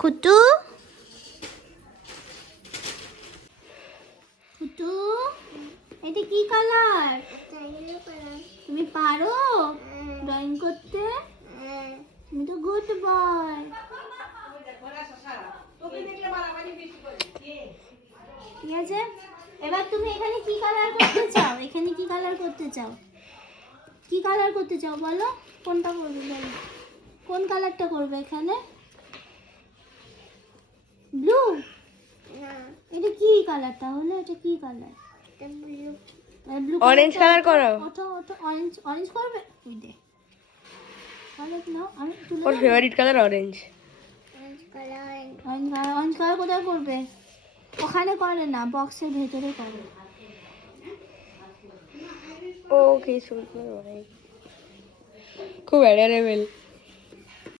খুটু খুটু, এটা কি কালার? তুমি পারো ড্রয়িং করতে? তুমি তো গুড বয়। ঠিক আছে, এবার তুমি এখানে কি কালার করতে চাও? এখানে কি কালার করতে চাও? কি কালার করতে চাও বলো? কোনটা করবে বলো? কোন কালারটা করবে এখানে? ব্লু? এটা কি কালার তাহলে? এটা কি কালার? ব্লু অরেঞ্জ কালার করো। ওটা ওটা অরেঞ্জ, অরেঞ্জ করবে? তুই দে তাহলে নাও, আমি তুলে ওর দেবো। Favourite colour orange. Orange colour কোথায় করবে? ওখানে করে না, বক্সের ভেতরে করে। ও কি সুন্দর, খুব অ্যাডারেবল।